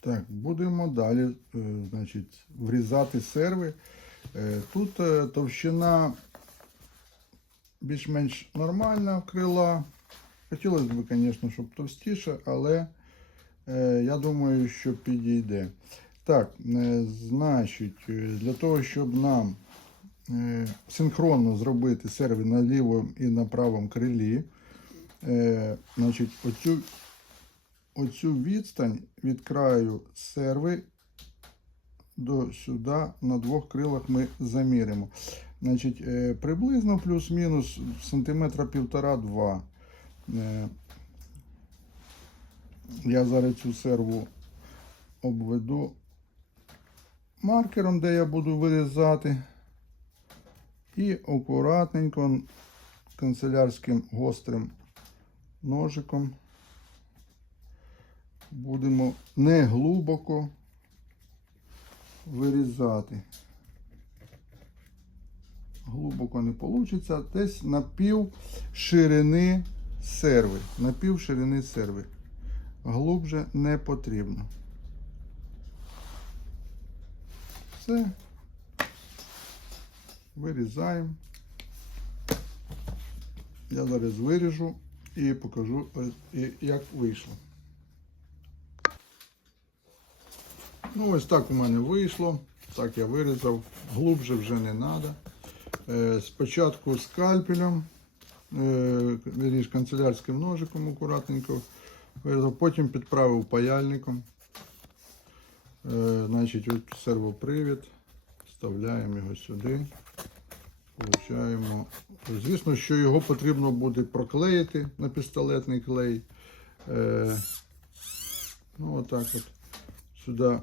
Так, будемо далі е, значить, врізати серви. Е, Тут е, товщина більш-менш нормальна крила. Хотілося б, звісно, щоб товстіше, але я думаю, що підійде. Так, значить, для того, щоб нам синхронно зробити серви на лівому і на правому крилі, значить, оцю оцю відстань від краю серви до сюди на двох крилах ми заміримо. Значить, е, приблизно плюс-мінус сантиметра півтора-два. Е, Я зараз цю серву обведу маркером, де я буду вирізати. І акуратненько канцелярським гострим ножиком будемо не глибоко вирізати. Глибоко не вийде, десь на пів ширини серви. На пів ширини серви. Глубже не потрібно. Все. Вирізаємо. Я зараз виріжу і покажу, е, як вийшло. Ну, ось так у мене вийшло. Так я вирізав. Глубже вже не треба. Спочатку скальпелем, е, вірніш, канцелярським ножиком акуратненько. Вирізав, потім підправив паяльником. Е, Значить, от сервопривід. Вставляємо його сюди. Получаємо. Звісно, що його потрібно буде проклеїти на пістолетний клей. Е, Ну, отак от. Сюди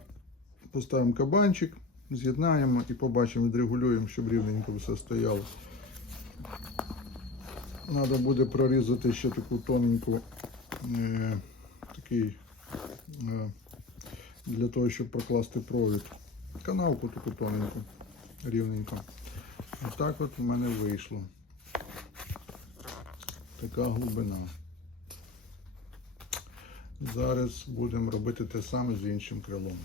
поставимо кабанчик, з'єднаємо і побачимо, відрегулюємо, щоб рівненько все стояло. Треба буде прорізати ще таку тоненьку е, такий е, для того, щоб прокласти провід. Канавку таку тоненьку, рівненько. Отак от в мене вийшло. Така глибина. Зараз будемо робити те саме з іншим крилом.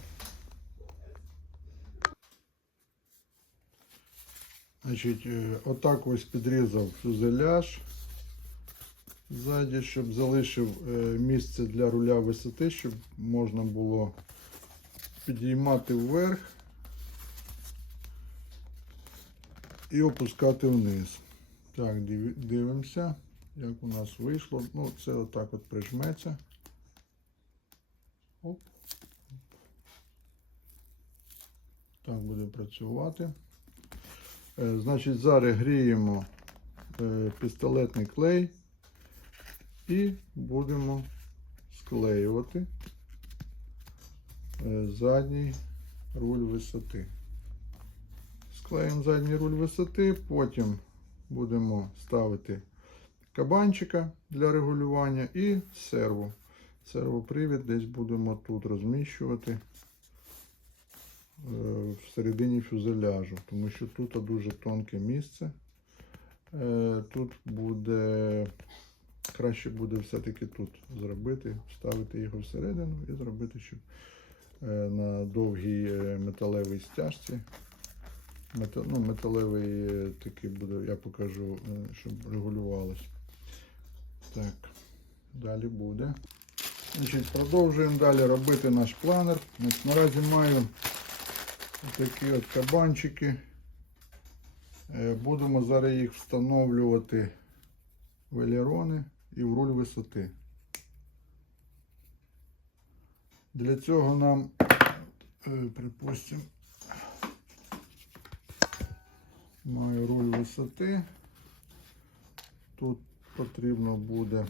Значить, е, отак ось підрізав фюзеляж ззаді, щоб залишив е, місце для руля висоти, щоб можна було підіймати вверх і опускати вниз. Так, дивимося, як у нас вийшло. Ну, це отак от прижметься. Оп. Так буде працювати. Е, Значить, зараз гріємо е, пістолетний клей і будемо склеювати е, задній руль висоти. Склеїмо задній руль висоти, потім будемо ставити кабанчика для регулювання і серву. Сервопривід десь будемо тут розміщувати всередині фюзеляжу, тому що тут дуже тонке місце. Е, Тут буде краще буде все-таки тут зробити, вставити його всередину і зробити, щоб е, на довгій е, металевій стяжці. мета- Ну, металевий е, такий буде, я покажу, е, щоб регулювалось. Так, далі буде. Значить, продовжуємо далі робити наш планер. Наразі маю такі от кабанчики. Е, Будемо зараз їх встановлювати в елерони і в руль висоти. Для цього нам, е, припустимо, маю руль висоти. Тут потрібно буде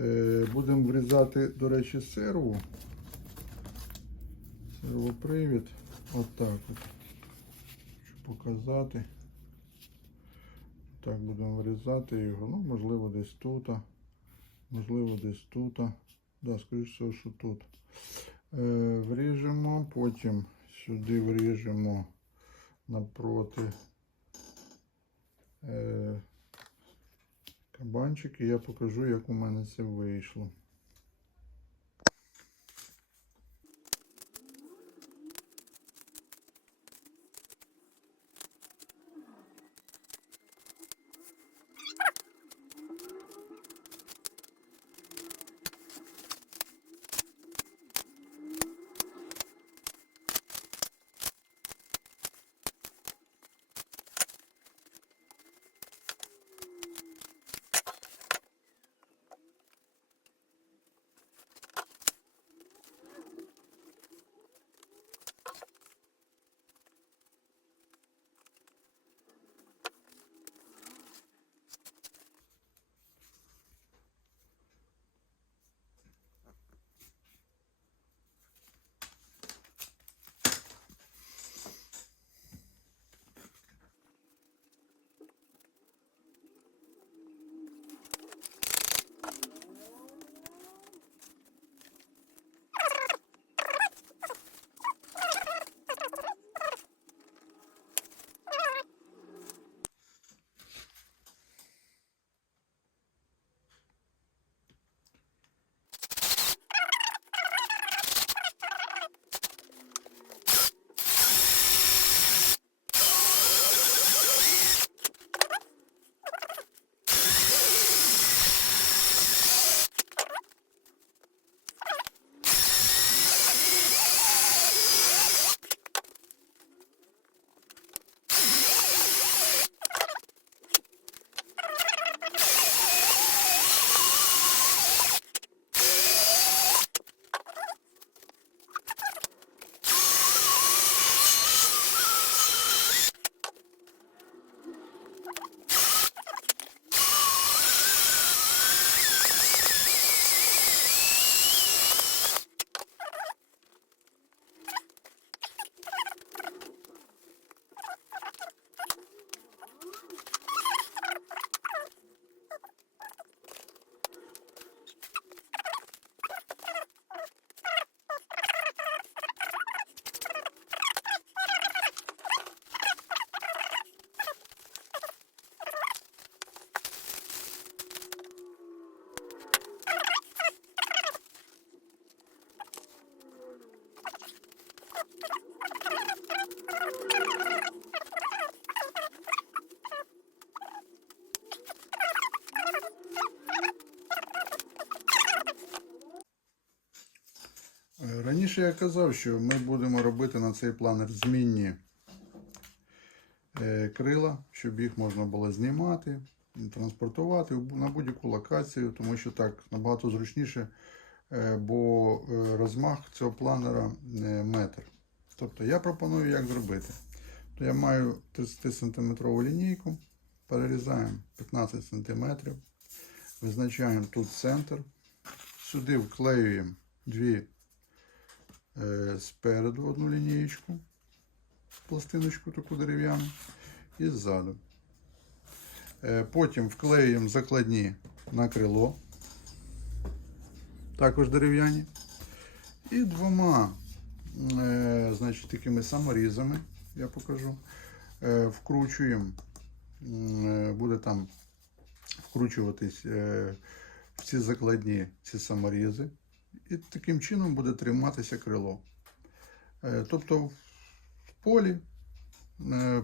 Е, Будемо врізати, до речі, серву. Сервопривід. Отак от. Хочу показати. Так будемо вирізати його. Ну, можливо, десь тут. Можливо, десь тут. Да, скоріш всього, що тут. Е, вріжемо, потім сюди вріжемо напроти. Е, кабанчик і я покажу, як у мене це вийшло. Раніше я казав, що ми будемо робити на цей планер змінні е, крила, щоб їх можна було знімати, транспортувати на будь-яку локацію, тому що так набагато зручніше, е, бо е, розмах цього планера метр. Тобто я пропоную, як зробити. Я маю 30 см лінійку, перерізаємо 15 см, визначаємо тут центр, сюди вклеюємо дві е, спереду одну лінієчку, пластиночку таку дерев'яну і ззаду. Е, потім вклеюємо закладні на крило, також дерев'яні. І двома е, значить, такими саморізами, я покажу, вкручуємо, буде там вкручуватись в ці закладні ці саморізи. І таким чином буде триматися крило. Е, Тобто в полі е,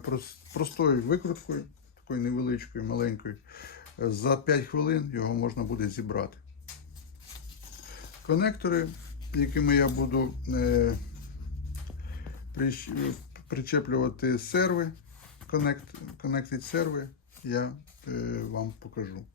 простою викруткою, такою невеличкою, маленькою, е, за 5 хвилин його можна буде зібрати. Конектори, якими я буду причеплювати серви, коннект, коннектить серви, я вам покажу.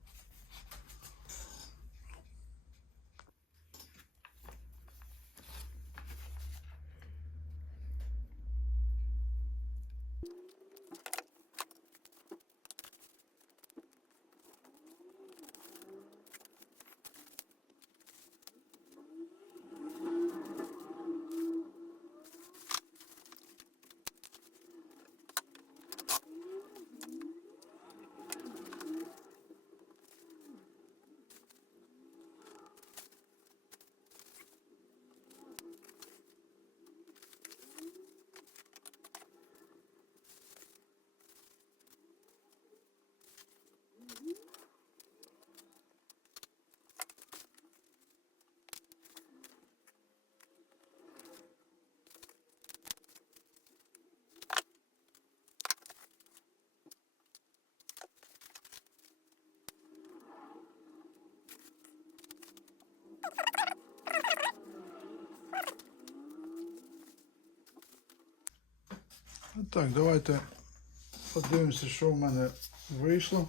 Так, давайте подивимося, що в мене вийшло.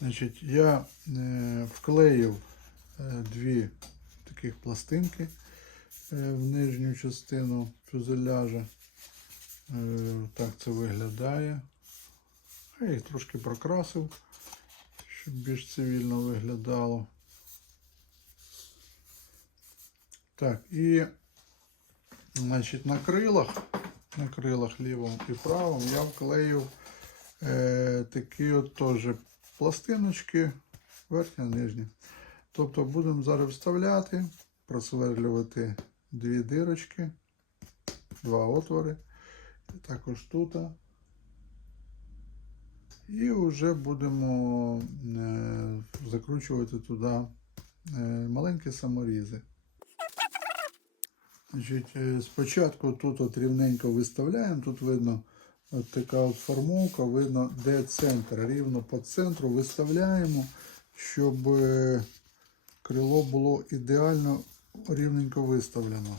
Значить, я е, вклеїв е, дві таких пластинки е, в нижню частину фюзеляжа. Так це виглядає. Я їх трошки прокрасив, щоб більш цивільно виглядало. Так, і значить, на крилах на крилах лівому і правому я вклеїв е, такі от теж пластиночки, верхня, нижня. Тобто будемо зараз вставляти, просверлювати дві дирочки, два отвори, і також тут. І вже будемо е, закручувати туди е, маленькі саморізи. Значить, е, спочатку тут от рівненько виставляємо, тут видно от така от формовка, видно, де центр. Рівно по центру виставляємо, щоб е, крило було ідеально рівненько виставлено.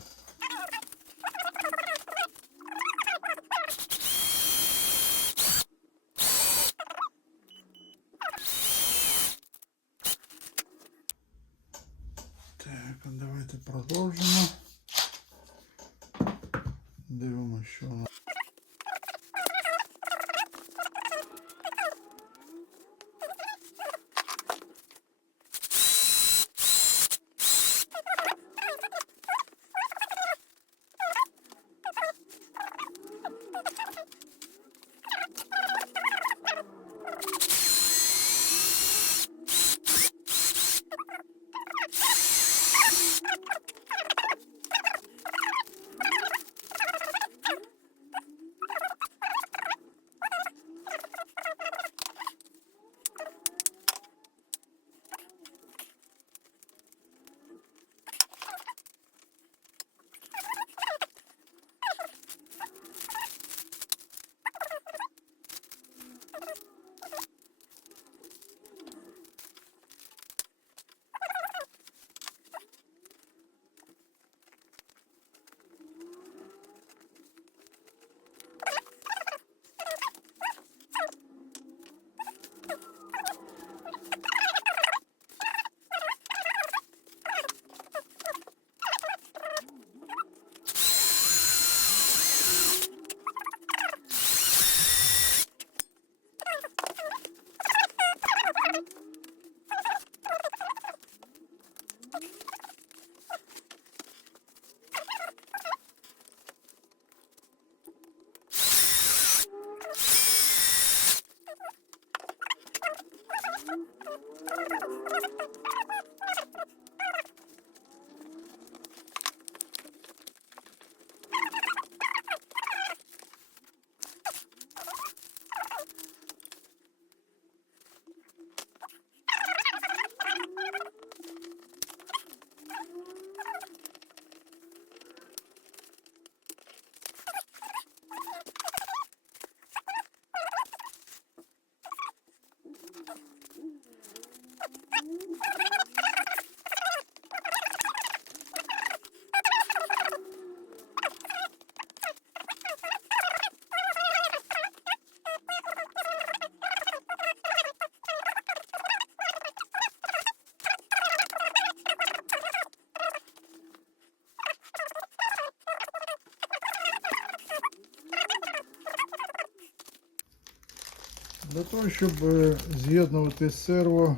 Для того, щоб е, з'єднувати серво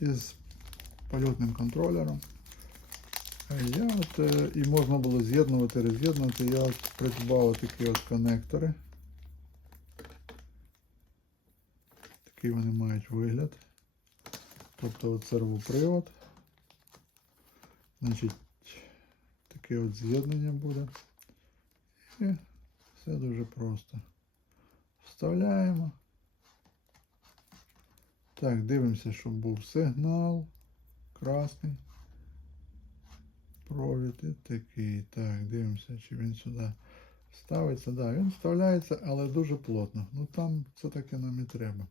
із польотним контролером, е, я от, е, і можна було з'єднувати, роз'єднувати, я от придбав такі от конектори. Такий вони мають вигляд. Тобто от сервопривод. Значить, таке от з'єднання буде. І все дуже просто. Вставляємо. Так, дивимося, щоб був сигнал. Красний. Провід і такий. Так, дивимося, чи він сюди ставиться. Да, він вставляється, але дуже плотно. Ну там це таке нам і треба.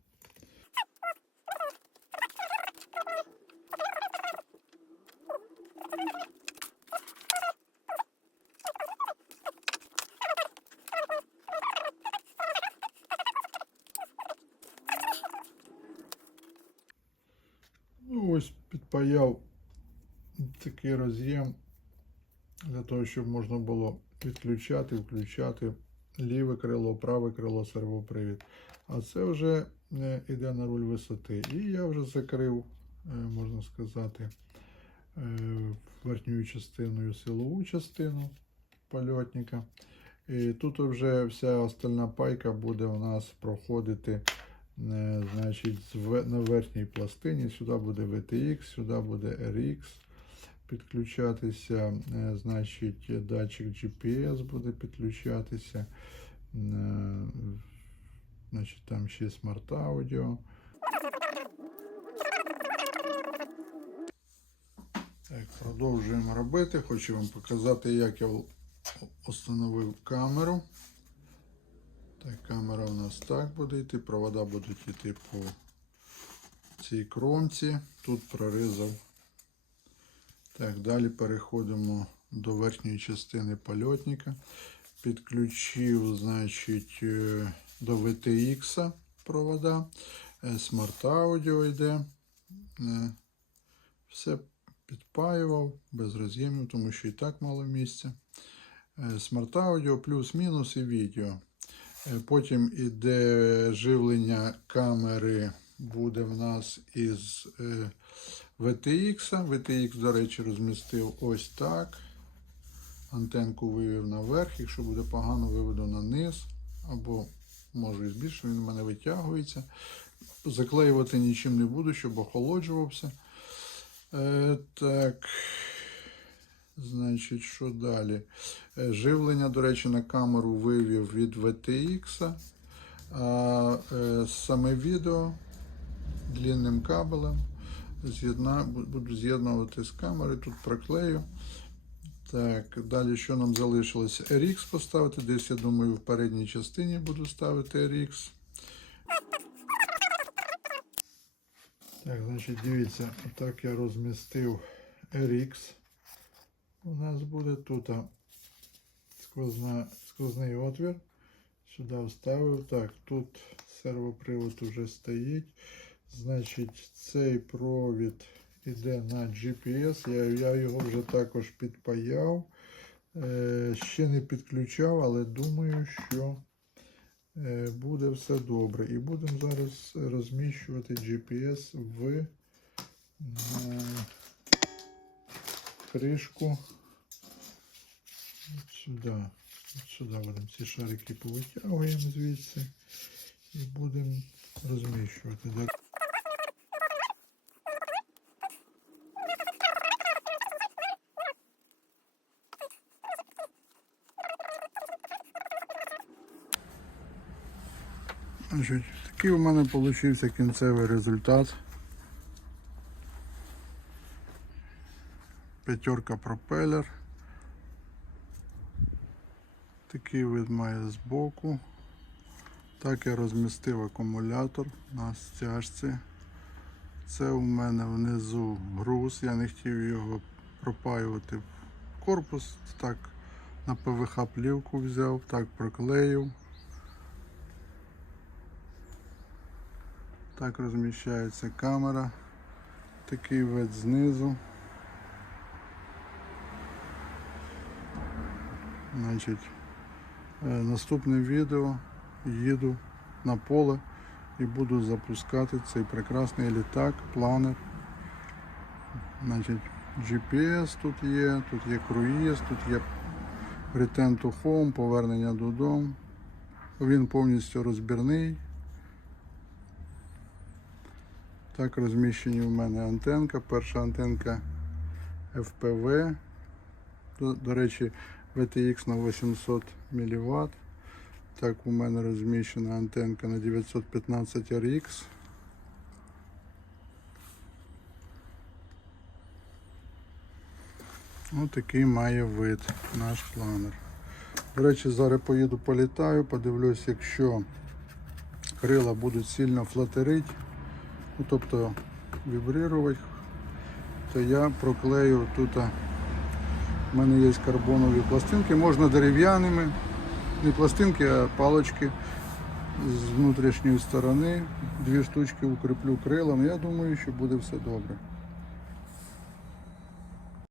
Ну, підпаяв такий роз'єм для того, щоб можна було підключати, включати ліве крило, праве крило, сервопривід. А це вже е, йде на руль висоти. І я вже закрив, е, можна сказати, е, верхньою частиною силову частину польотника. І тут вже вся остальна пайка буде у нас проходити е, значить, з на верхній пластині. Сюди буде VTX, сюди буде RX підключатися. е, Значить, датчик GPS буде підключатися. е, Значить, там ще аудіо. Так, продовжуємо робити. Хочу вам показати, як я встановив камеру. Так, камера у нас так буде йти, провода будуть йти по цій кромці. Тут прорізав. Так, далі переходимо до верхньої частини польотника. Підключив, значить, е, до VTX провода. Е, Smart Audio йде. Е, Все підпаював без роз'ємів, тому що і так мало місця. Е, Smart Audio плюс-мінус і відео. Е, Потім іде живлення камери, буде в нас із е, VTX. VTX, до речі, розмістив ось так. Антенку вивів наверх, якщо буде погано, виведу на низ. Або можу і збільшити, він у мене витягується. Заклеювати нічим не буду, щоб охолоджувався. Е, так. Значить, що далі? Е, Живлення, до речі, на камеру вивів від VTX. А е, саме відео длинним кабелем буду з'єднувати з камери, тут проклею. Так, далі що нам залишилось? RX поставити. Десь, я думаю, в передній частині буду ставити RX. Так, значить, дивіться, отак я розмістив RX. У нас буде тут сквозна, сквозний отвір. Сюди вставив. Так, тут сервопривод уже стоїть. Значить, цей провід іде на GPS. Я, я його вже також підпаяв. Е, ще не підключав, але думаю, що е, буде все добре. І будемо зараз розміщувати GPS в на кришку. Сюди. От сюди будемо ці шарики повитягуємо звідси і будемо розміщувати. Значить, такий у мене вийшов кінцевий результат. П'ятерка пропелер. Такий вид має збоку. Так я розмістив акумулятор на стяжці. Це у мене внизу груз. Я не хотів його пропаювати в корпус. Так на ПВХ плівку взяв, так проклеїв. Так розміщається камера. Такий вид знизу. Значить, наступне відео їду на поле і буду запускати цей прекрасний літак, планер. Значить, GPS тут є, тут є круїз, тут є Return to home, повернення додому. Він повністю розбірний. Так розміщені в мене антенка. Перша антенка FPV. До, до речі, VTX на 800 мВт. Так у мене розміщена антенка на 915 RX. Ось такий має вид наш планер. До речі, зараз поїду політаю, подивлюсь, якщо крила будуть сильно флатерити, ну, тобто вібрирувати, то я проклею тут. У мене є карбонові пластинки, можна дерев'яними, не пластинки, а палочки з внутрішньої сторони. Дві штучки укріплю крилом. Я думаю, що буде все добре.